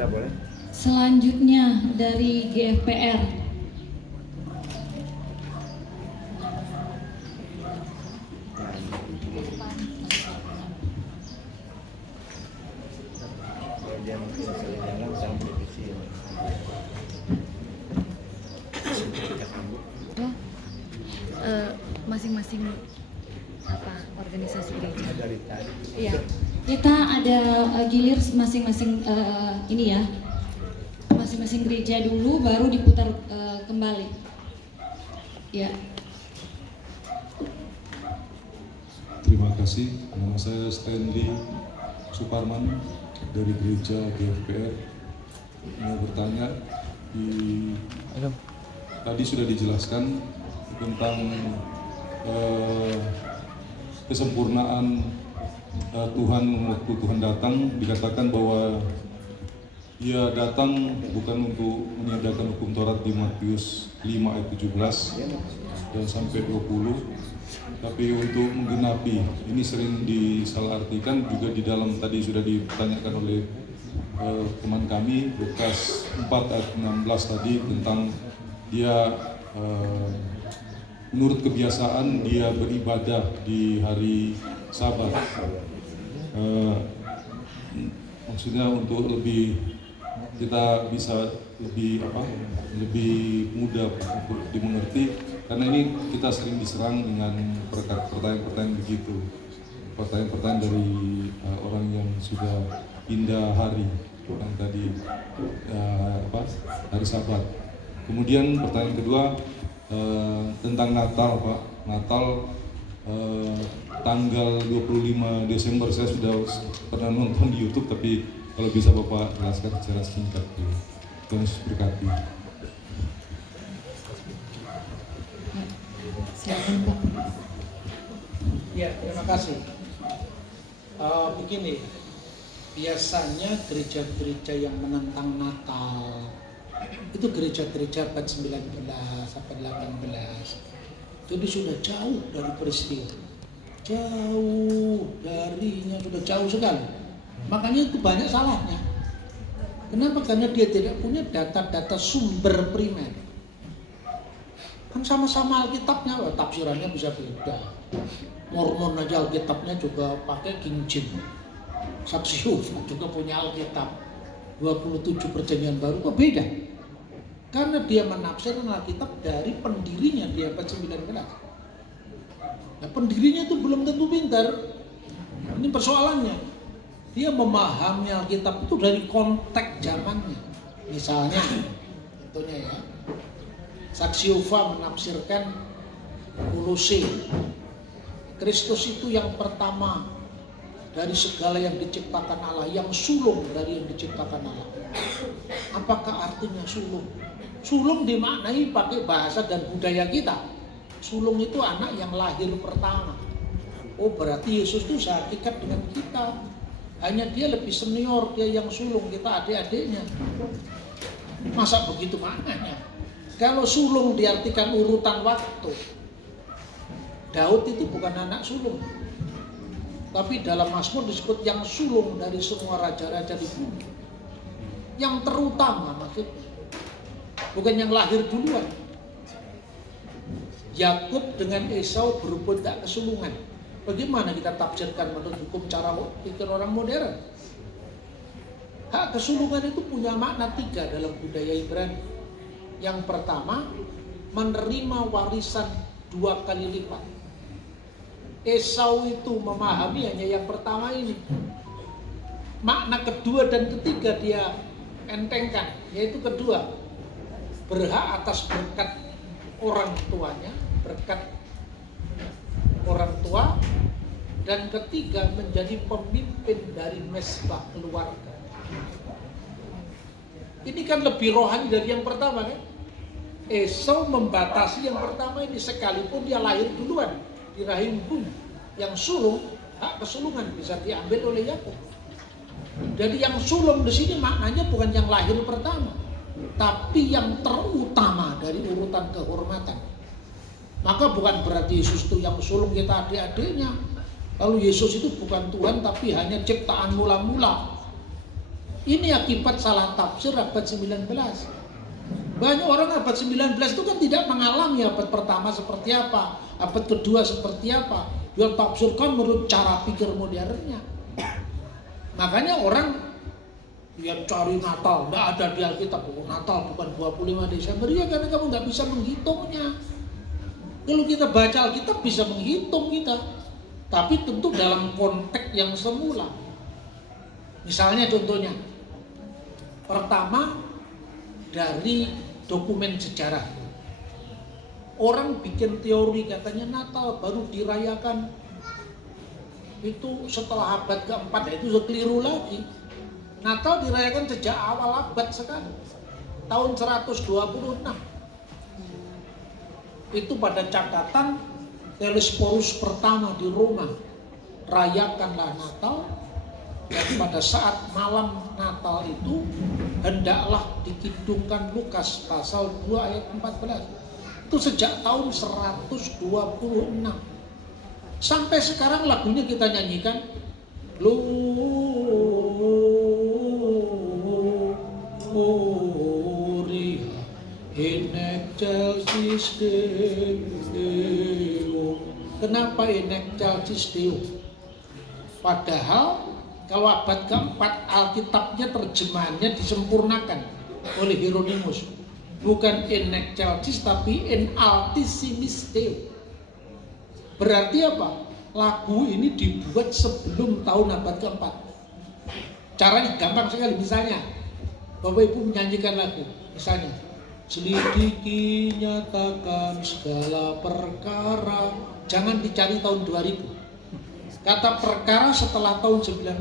Ada boleh? Selanjutnya dari GFPR. Masing-masing organisasi gereja. Iya. Kita ada gilir masing-masing ini ya. Masing-masing gereja dulu baru diputar kembali. Ya. Terima kasih. Nama saya Stanley Suparman dari gereja GFPR. Mau bertanya, tadi sudah dijelaskan tentang kesempurnaan Tuhan waktu Tuhan datang. Dikatakan bahwa Ia datang bukan untuk meniadakan hukum Taurat di Matius 5 ayat 17 dan sampai 20, tapi untuk menggenapi. Ini sering disalahartikan juga di dalam, tadi sudah ditanyakan oleh teman kami, Lukas 4 ayat 16 tadi tentang dia menurut kebiasaan dia beribadah di hari Sabat. Maksudnya untuk kita bisa lebih mudah untuk dimengerti, karena ini kita sering diserang dengan pertanyaan-pertanyaan begitu, pertanyaan-pertanyaan dari orang yang sudah pindah hari yang tadi hari Sabat. Kemudian pertanyaan kedua tentang Natal, Pak. Natal tanggal 25 Desember saya sudah pernah nonton di YouTube, tapi kalau bisa Bapak jelaskan secara singkat. Tuhan Yesus berkati. Silakan Pak. Ya, terima kasih. Begini, biasanya gereja-gereja yang menentang Natal itu gereja-gereja abad 19 sampai 18. Jadi sudah jauh dari peristiwa, jauh darinya, sudah jauh sekali. Makanya itu banyak salahnya. Kenapa? Karena dia tidak punya data-data sumber primer. Kan sama-sama Alkitabnya, tafsirannya bisa beda. Mormon aja Alkitabnya juga pakai King James. Saksi Yehova juga punya Alkitab 27 Perjanjian Baru, kok beda? Karena dia menafsirkan Alkitab dari pendirinya di abad 19. Nah, pendirinya itu belum tentu pintar. Ini persoalannya. Dia memahami Alkitab itu dari konteks zamannya. Misalnya, contohnya ya, Saksi Yehova menafsirkan Kolose, Kristus itu yang pertama dari segala yang diciptakan Allah, yang sulung dari yang diciptakan Allah. Apakah artinya sulung? Sulung dimaknai pakai bahasa dan budaya kita. Sulung itu anak yang lahir pertama. Oh, berarti Yesus itu sehakikat dengan kita. Hanya dia lebih senior, dia yang sulung, kita adik-adiknya. Masa begitu maknanya? Kalau sulung diartikan urutan waktu, Daud itu bukan anak sulung, tapi dalam Mazmur disebut yang sulung dari semua raja-raja di bumi. Yang terutama maksudnya, bukan yang lahir duluan. Yakub dengan Esau berbuat tak kesulungan. Bagaimana kita tafsirkan menurut hukum cara pikir orang modern? Hak kesulungan itu punya makna 3 dalam budaya Ibrani. Yang pertama, menerima warisan 2 kali lipat. Esau itu memahami hanya yang pertama ini. Makna kedua dan ketiga dia entengkan, yaitu kedua, berhak atas berkat orang tuanya, berkat orang tua, dan ketiga menjadi pemimpin dari mesbah keluarga. Ini kan lebih rohani dari yang pertama kan? Esau membatasi yang pertama ini, sekalipun dia lahir duluan di rahim ibunya. Yang sulung, hak kesulungan bisa diambil oleh Yakub. Jadi yang sulung di sini maknanya bukan yang lahir pertama, tapi yang terutama dari urutan kehormatan. Maka bukan berarti Yesus itu yang sulung kita adik-adiknya. Lalu Yesus itu bukan Tuhan tapi hanya ciptaan mula-mula. Ini akibat salah tafsir abad 19. Banyak orang abad 19 itu kan tidak mengalami abad pertama seperti apa, abad kedua seperti apa. Dia tafsirkan menurut cara pikir modernnya. Makanya orang dia cari Natal, nggak ada di Alkitab. Oh, Natal bukan 25 Desember, ya karena kamu nggak bisa menghitungnya. Kalau kita baca Alkitab bisa menghitung kita, tapi tentu dalam konteks yang semula. Misalnya contohnya, pertama dari dokumen sejarah. Orang bikin teori katanya Natal baru dirayakan itu setelah abad keempat, itu keliru lagi. Natal dirayakan sejak awal abad sekali, tahun 126. Itu pada catatan Telesphorus pertama di Roma, rayakanlah Natal. Dan pada saat malam Natal itu hendaklah dikidungkan Lukas pasal 2 ayat 14. Itu sejak tahun 126. Sampai sekarang lagunya kita nyanyikan, Gloria in excelsis Deo. Kenapa in excelsis Deo? Padahal kalau abad keempat Alkitabnya terjemahannya disempurnakan oleh Hieronymus. Bukan in excelsis tapi in altissimis Deo. Berarti apa? Lagu ini dibuat sebelum tahun abad keempat. Caranya gampang sekali. Misalnya Bapak Ibu menyanyikan lagu, misalnya selidiki nyatakan segala perkara. Jangan dicari tahun 2000. Kata perkara setelah tahun 2000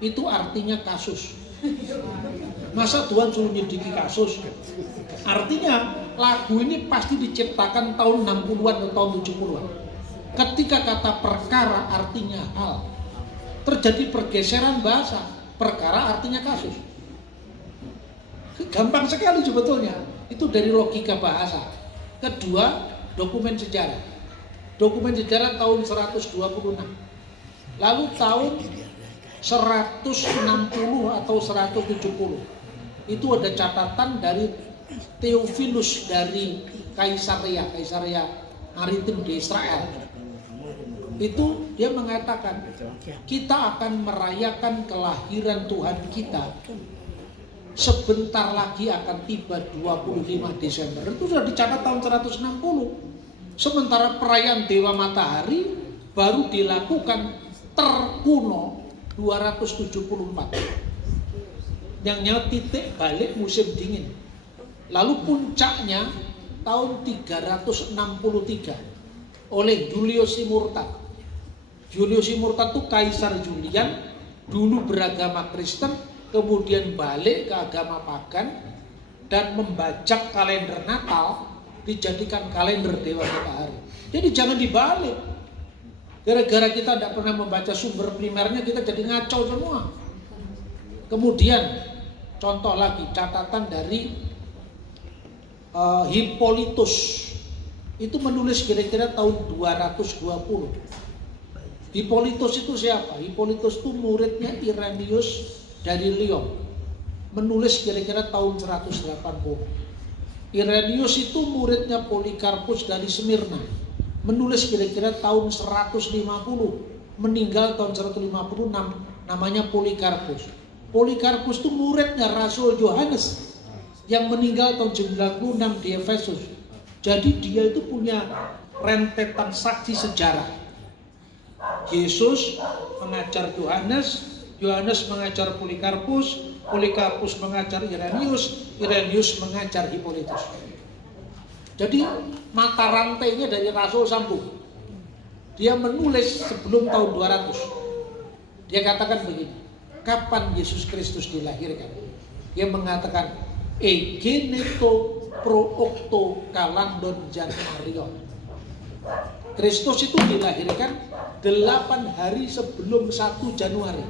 itu artinya kasus. Masa Tuhan suruh nyelidiki kasus? Artinya lagu ini pasti diciptakan tahun 60-an atau tahun 70-an. Ketika kata perkara artinya hal, terjadi pergeseran bahasa. Perkara artinya kasus. Gampang sekali sebetulnya. Itu dari logika bahasa. Kedua, dokumen sejarah. Dokumen sejarah tahun 126. Lalu tahun 160 atau 170 itu ada catatan dari Theophilus dari Kaisaria Maritim di Israel. Itu dia mengatakan kita akan merayakan kelahiran Tuhan kita sebentar lagi akan tiba 25 Desember. Itu sudah dicatat tahun 160. Sementara perayaan Dewa Matahari baru dilakukan terkuno 274, yang titik balik musim dingin. Lalu puncaknya tahun 363 oleh Julius Murtad. Julius Murtad itu Kaisar Julian, dulu beragama Kristen, kemudian balik ke agama pagan dan membajak kalender Natal dijadikan kalender Dewa Matahari. Jadi jangan dibalik. Gara-gara kita tidak pernah membaca sumber primernya, kita jadi ngaco semua. Kemudian contoh lagi catatan dari Hippolytus. Itu menulis kira-kira tahun 220. Hippolytus itu siapa? Hippolytus itu muridnya Irenaeus dari Lyon. Menulis kira-kira tahun 180. Irenaeus itu muridnya Polikarpus dari Smyrna. Menulis kira-kira tahun 150, meninggal tahun 156, namanya Polikarpus. Polikarpus itu muridnya Rasul Yohanes yang meninggal tahun 96 di Efesus. Jadi dia itu punya rentetan saksi sejarah. Yesus mengajar Yohanes, Yohanes mengajar Polikarpus, Polikarpus mengajar Irenaeus, Irenaeus mengajar Hippolytus. Jadi mata rantainya dari Rasul sambung. Dia menulis sebelum tahun 200. Dia katakan begini, kapan Yesus Kristus dilahirkan? Dia mengatakan egeneto pro octo kalandon Januarion. Kristus itu dilahirkan 8 hari sebelum 1 Januari.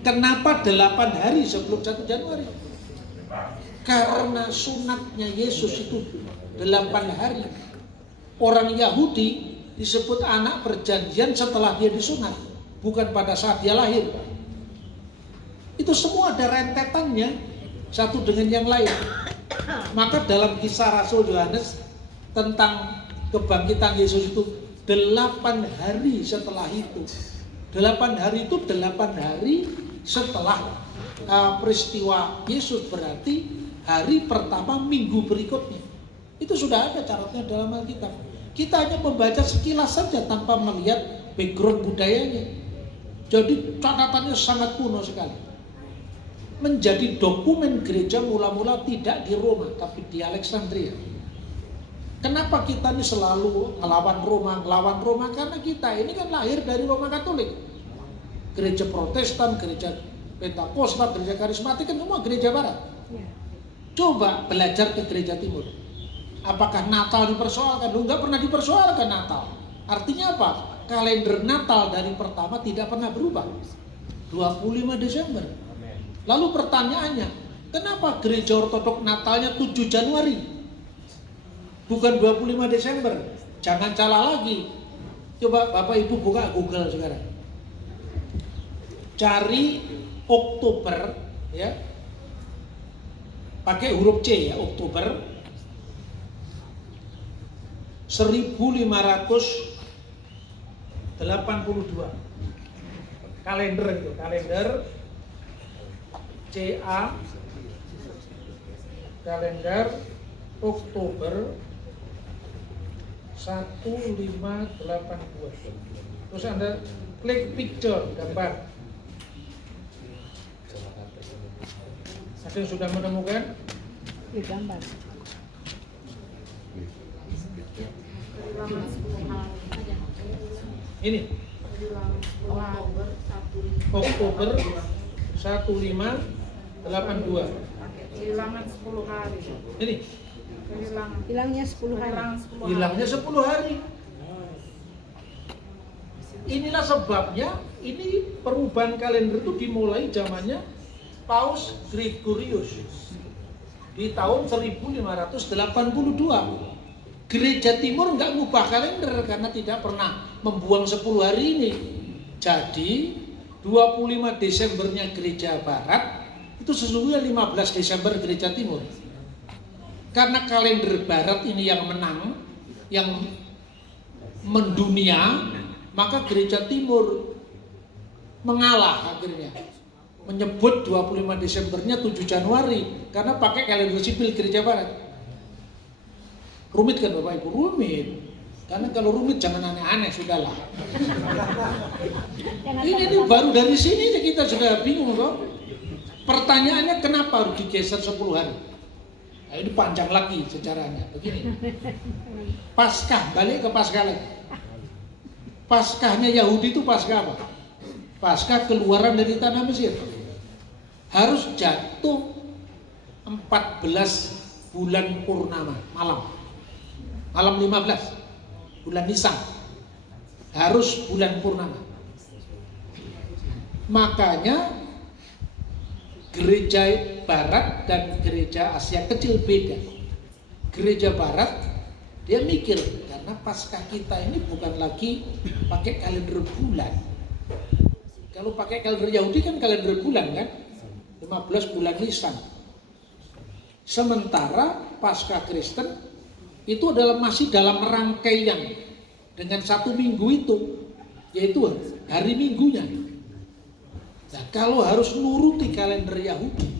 Kenapa 8 hari sebelum 1 Januari? Karena sunatnya Yesus itu 8 hari. Orang Yahudi disebut anak perjanjian setelah dia disunat. bukan pada saat dia lahir. Itu semua ada rentetannya, satu dengan yang lain. Maka dalam kisah Rasul Yohanes tentang kebangkitan Yesus itu 8 hari setelah itu. 8 hari itu 8 hari setelah peristiwa Yesus, berarti hari pertama minggu berikutnya. Itu sudah ada catatnya dalam Alkitab. Kita hanya membaca sekilas saja tanpa melihat background budayanya. Jadi catatannya sangat kuno sekali. Menjadi dokumen gereja mula-mula tidak di Roma, tapi di Alexandria. Kenapa kita ini selalu ngelawan Roma? Karena kita ini kan lahir dari Roma Katolik. Gereja Protestan, gereja Pentakosta, gereja Karismatik kan semua gereja Barat. Coba belajar ke gereja Timur. Apakah Natal dipersoalkan? Lu nggak pernah dipersoalkan Natal. Artinya apa? Kalender Natal dari pertama tidak pernah berubah. 25 Desember. Lalu pertanyaannya, kenapa gereja ortodok Natalnya 7 Januari? Bukan 25 Desember. Jangan salah lagi. Coba Bapak Ibu buka Google sekarang. Cari Oktober, ya. Pakai huruf C ya, Oktober 1582. Kalender itu, kalender CA, kalender Oktober 1582. Terus Anda klik picture, gambar. Ada yang sudah menemukan? Di gambar. Ini Oktober 1582. Hilangan 10 hari. Ini Hilangnya 10 hari. hilangnya 10 hari. Inilah sebabnya ini perubahan kalender itu dimulai zamannya Paus Gregorius di tahun 1582. Gereja Timur nggak ngubah kalender karena tidak pernah membuang 10 hari ini. Jadi 25 Desembernya gereja Barat itu sesungguhnya 15 Desember gereja Timur. Karena kalender Barat ini yang menang, yang mendunia, maka gereja Timur mengalah akhirnya. Menyebut 25 Desembernya 7 Januari karena pakai kalender sipil gereja Barat. Rumit kan Bapak Ibu? Rumit. Karena kalau rumit jangan aneh-aneh, sudahlah. Ini baru dari sini kita sudah bingung kok. Pertanyaannya kenapa harus digeser 10 hari? Nah, ini panjang lagi sejarahnya. Begini. Paskah, balik ke Paskah lagi. Paskahnya Yahudi itu Paskah apa? Paskah keluaran dari tanah Mesir. Harus jatuh 14 bulan purnama, malam 15 bulan Nisan, harus bulan purnama. Makanya gereja Barat dan gereja Asia Kecil beda. Gereja Barat dia mikir karena Paskah kita ini bukan lagi pakai kalender bulan. Kalau pakai kalender Yahudi kan kalender bulan kan, 15 bulan Nisan. Sementara Paskah Kristen itu adalah masih dalam rangkaian dengan 1 minggu itu, yaitu hari minggunya. Nah, kalau harus nuruti kalender Yahudi,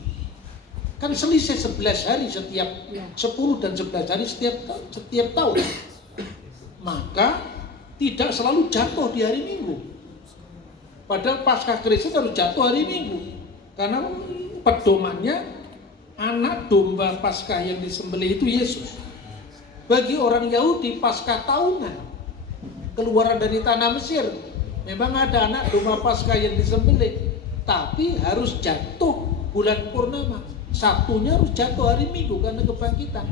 kan selisih 11 hari setiap 10 dan 11 hari setiap tahun. Maka tidak selalu jatuh di hari Minggu. Padahal Paskah Kristen harus jatuh hari Minggu. Karena pedomannya anak domba Paskah yang disembelih itu Yesus. Bagi orang Yahudi Paskah tahunan, keluaran dari tanah Mesir, memang ada anak domba Paskah yang disembelih, tapi harus jatuh bulan purnama. Satunya harus jatuh hari Minggu karena kebangkitan.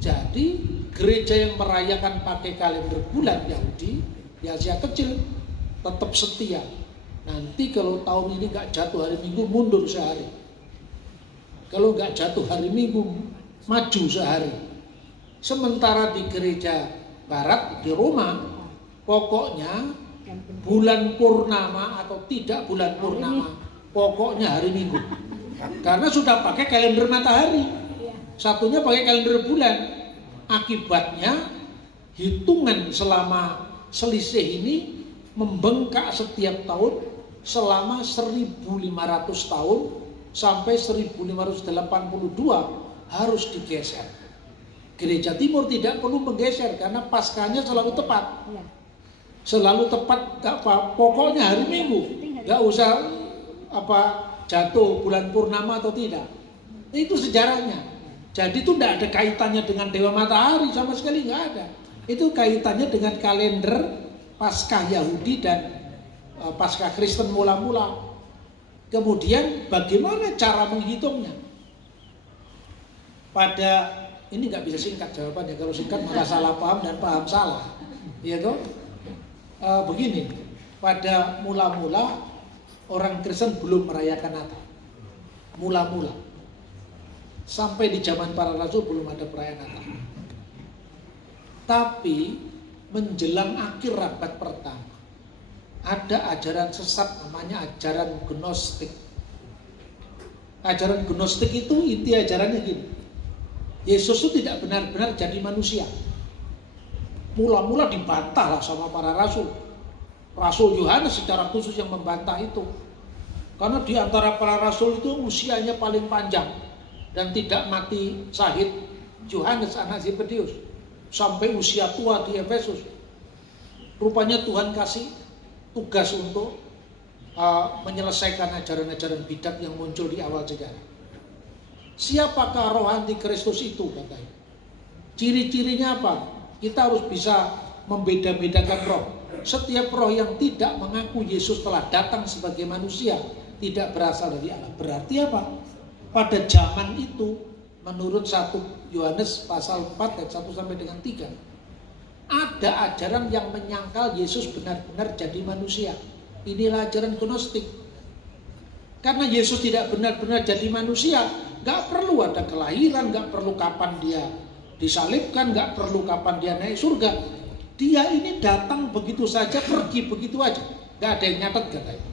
Jadi gereja yang merayakan pakai kalender bulan Yahudi di Asia Kecil tetap setia. Nanti kalau tahun ini nggak jatuh hari Minggu, mundur sehari. Kalau nggak jatuh hari Minggu, maju sehari. Sementara di gereja Barat, di Roma, pokoknya bulan purnama atau tidak bulan purnama, pokoknya hari Minggu. Karena sudah pakai kalender matahari, satunya pakai kalender bulan. Akibatnya hitungan selama selisih ini membengkak setiap tahun selama 1500 tahun sampai 1582 harus digeser. Gereja Timur tidak perlu menggeser karena Paskahnya selalu tepat. Selalu tepat, gak apa, pokoknya hari Minggu. Gak usah jatuh bulan purnama atau tidak. Itu sejarahnya. Jadi itu tidak ada kaitannya dengan Dewa Matahari, sama sekali nggak ada. Itu kaitannya dengan kalender Paskah Yahudi dan Paskah Kristen mula-mula. Kemudian bagaimana cara menghitungnya? Ini nggak bisa singkat jawabannya. Kalau singkat malah salah paham dan paham salah. Ya toh? Begini, pada mula-mula orang Kristen belum merayakan Natal. Mula-mula. Sampai di zaman para rasul belum ada perayaan Natal. Tapi menjelang akhir abad pertama ada ajaran sesat namanya ajaran Gnostik. Ajaran Gnostik itu inti ajarannya gini. Yesus itu tidak benar-benar jadi manusia. Mula-mula dibantah lah sama para rasul. Rasul Yohanes secara khusus yang membantah itu. Karena di antara para rasul itu usianya paling panjang dan tidak mati syahid Yohanes anak Zebedeus sampai usia tua di Efesus. Rupanya Tuhan kasih tugas untuk menyelesaikan ajaran-ajaran bidat yang muncul di awal sejarah. Siapakah roh antikristus itu katanya? Ciri-cirinya apa? Kita harus bisa membeda-bedakan roh. Setiap roh yang tidak mengaku Yesus telah datang sebagai manusia tidak berasal dari Allah. Berarti apa? Pada zaman itu menurut 1 Yohanes pasal 4 ayat 1 sampai dengan 3 ada ajaran yang menyangkal Yesus benar-benar jadi manusia. Inilah ajaran Gnostik. Karena Yesus tidak benar-benar jadi manusia, gak perlu ada kelahiran, gak perlu kapan dia disalibkan, gak perlu kapan dia naik surga. Dia ini datang begitu saja, pergi begitu aja, gak ada yang nyatet katanya.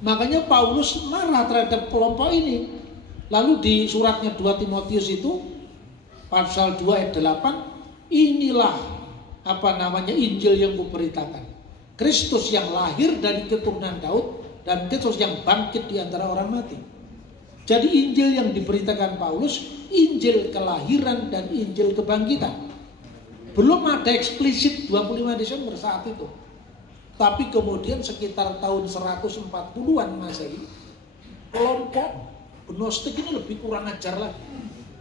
Makanya Paulus marah terhadap kelompok ini. Lalu di suratnya 2 Timotius itu pasal 2 ayat 8, inilah Injil yang kuberitakan. Kristus yang lahir dari keturunan Daud dan Kristus yang bangkit di antara orang mati. Jadi Injil yang diberitakan Paulus, Injil kelahiran dan Injil kebangkitan. Belum ada eksplisit 25 Desember saat itu. Tapi kemudian sekitar tahun 140-an Masehi, kelompok Gnostik ini lebih kurang ajar lagi.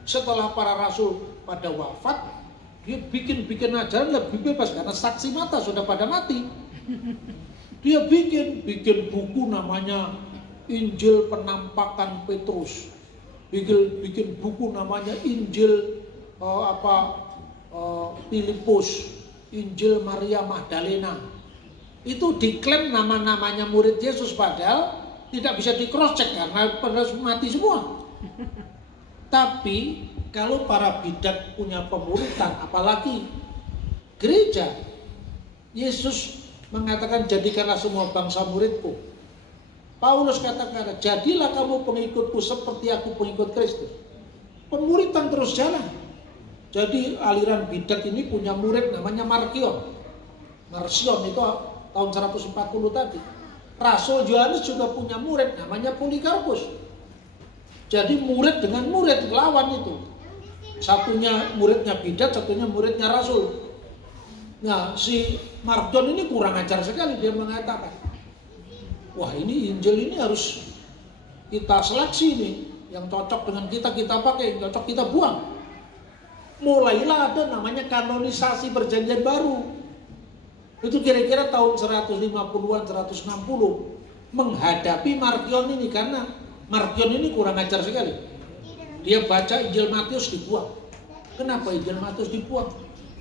Setelah para rasul pada wafat, dia bikin ajaran lebih bebas karena saksi mata sudah pada mati. Dia bikin buku namanya Injil Penampakan Petrus. Bikin buku namanya Injil Filipus, Injil Maria Magdalena. Itu diklaim nama-namanya murid Yesus padahal tidak bisa di cross check karena pada mati semua. Tapi kalau para bidat punya pemuritan, apalagi gereja, Yesus mengatakan jadikanlah semua bangsa muridku. Paulus katakan jadilah kamu pengikutku seperti aku pengikut Kristus. Pemuritan terus jalan. Jadi aliran bidat ini punya murid namanya Marcion itu tahun 140 tadi. Rasul Yohanes juga punya murid namanya Polikarpus. Jadi murid dengan murid lawan itu. Satunya muridnya bidat, satunya muridnya rasul. Nah, si Marcion ini kurang ajar sekali, dia mengatakan, wah ini Injil ini harus kita seleksi nih, yang cocok dengan kita pakai, yang cocok kita buang. Mulailah ada namanya kanonisasi perjanjian baru. Itu kira-kira tahun 150-an, 160 menghadapi Marcion ini, karena Marcion ini kurang ajar sekali. Dia baca Injil Matius dibuang. Kenapa Injil Matius dibuang?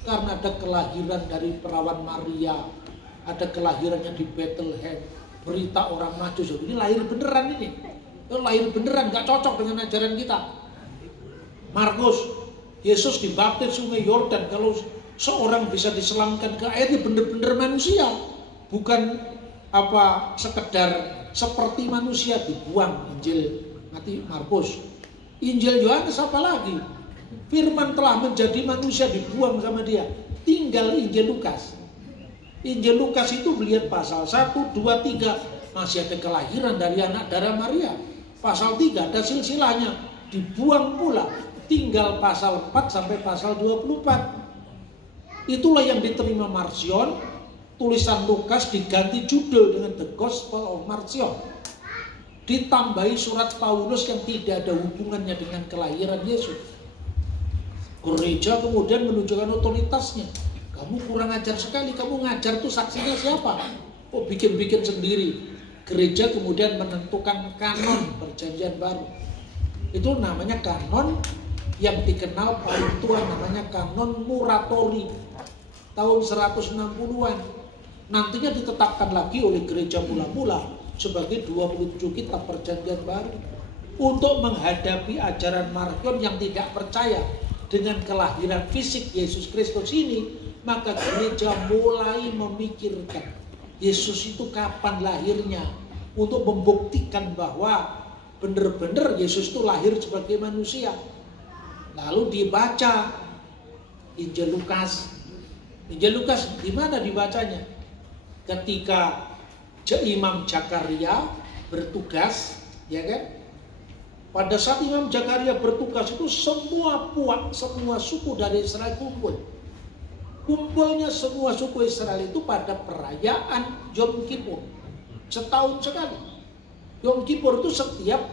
Karena ada kelahiran dari perawan Maria, ada kelahirannya di Bethlehem, berita orang Majus. Ini lahir beneran ini. Lahir beneran, gak cocok dengan ajaran kita. Markus, Yesus dibaptis sungai Yordan. Kalau seorang bisa diselamatkan ke air, dia bener-bener manusia. bukan apa sekedar seperti manusia dibuang Injil Markus. Injil Yohanes apa lagi? Firman telah menjadi manusia dibuang sama dia. Tinggal Injil Lukas. Injil Lukas itu melihat pasal 1, 2, 3 masih ada kelahiran dari anak darah Maria. Pasal 3 ada silsilahnya, dibuang pula. Tinggal pasal 4 sampai pasal 24. Itulah yang diterima Marcion. Tulisan Lukas diganti judul dengan The Gospel of Marcion. Ditambahi surat Paulus yang tidak ada hubungannya dengan kelahiran Yesus. Gereja kemudian menunjukkan otoritasnya. Kamu kurang ajar sekali, kamu ngajar tuh saksinya siapa? Oh, bikin-bikin sendiri. Gereja kemudian menentukan kanon perjanjian baru. Itu namanya kanon yang dikenal paling tua, namanya kanon Muratori. Tahun 160-an. Nantinya ditetapkan lagi oleh gereja mula-mula sebagai 27 kitab perjanjian baru. Untuk menghadapi ajaran Marcion yang tidak percaya dengan kelahiran fisik Yesus Kristus ini, maka gereja mulai memikirkan Yesus itu kapan lahirnya, untuk membuktikan bahwa benar-benar Yesus itu lahir sebagai manusia. Lalu dibaca Injil Lukas. Injil Lukas di mana dibacanya? Ketika Imam Zakaria bertugas, ya kan? Pada saat Imam Zakaria bertugas itu semua suku dari Israel kumpul. Kumpulnya semua suku Israel itu pada perayaan Yom Kippur. Setahun sekali. Yom Kippur itu setiap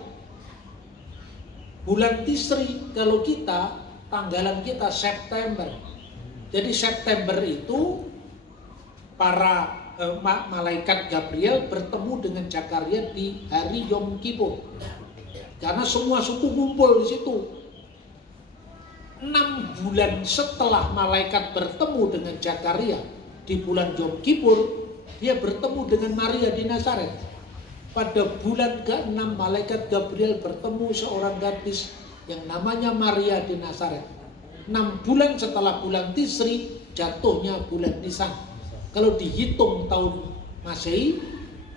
bulan Tisri. Kalau kita, tanggalan kita September. Jadi September itu para malaikat Gabriel bertemu dengan Zakaria di hari Yom Kippur. Karena semua suku kumpul di situ. 6 bulan setelah malaikat bertemu dengan Zakaria di bulan Yom Kippur, dia bertemu dengan Maria di Nazaret. Pada bulan ke-6 malaikat Gabriel bertemu seorang gadis yang namanya Maria di Nazaret. 6 bulan setelah bulan Tisri jatuhnya bulan Nisan. Kalau dihitung tahun Masehi,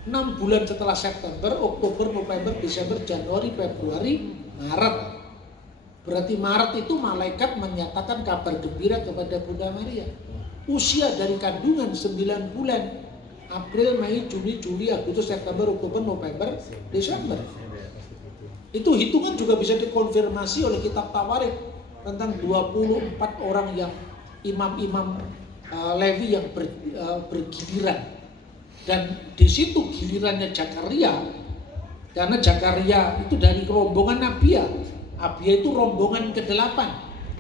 6 bulan setelah September, Oktober, November, Desember, Januari, Februari, Maret. Berarti Maret itu malaikat menyatakan kabar gembira kepada Bunda Maria. Usia dari kandungan 9 bulan. April, Mei, Juni, Juli, Agustus, September, Oktober, November, Desember. Itu hitungan juga bisa dikonfirmasi oleh kitab Tawarikh tentang 24 orang yang imam-imam Lewi yang bergiliran. Dan di situ gilirannya Zakaria, karena Zakaria itu dari rombongan Abia. Abia itu rombongan ke-8.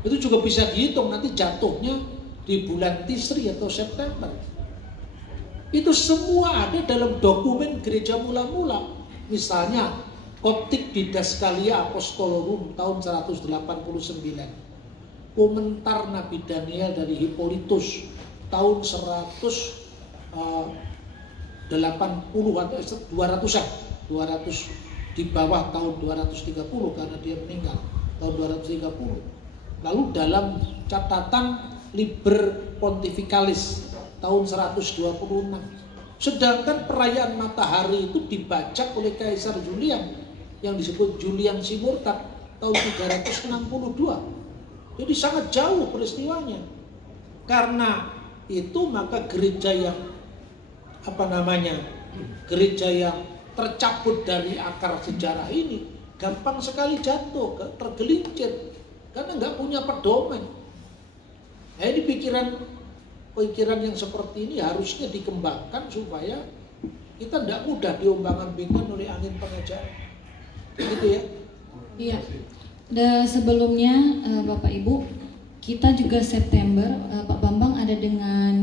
Itu juga bisa dihitung nanti jatuhnya di bulan Tisri atau September. Itu semua ada dalam dokumen gereja mula-mula. Misalnya Koptik Didaskalia Apostolorum tahun 189. Komentar Nabi Daniel dari Hippolytus tahun 180 atau 200-an. 200 di bawah tahun 230 karena dia meninggal tahun 230. Lalu dalam catatan Liber Pontificalis tahun 126. Sedangkan perayaan matahari itu dibajak oleh Kaisar Julian yang disebut Julian Simurtat tahun 362. Jadi sangat jauh peristiwanya. Karena itu maka gereja yang gereja yang tercabut dari akar sejarah ini gampang sekali jatuh, tergelincir karena nggak punya pedoman. Nah, ini pikiran yang seperti ini harusnya dikembangkan supaya kita tidak mudah diombang-ambingkan oleh angin pengajaran. Gitu ya? Iya. Dan sebelumnya Bapak Ibu, kita juga September Pak Bambang ada dengan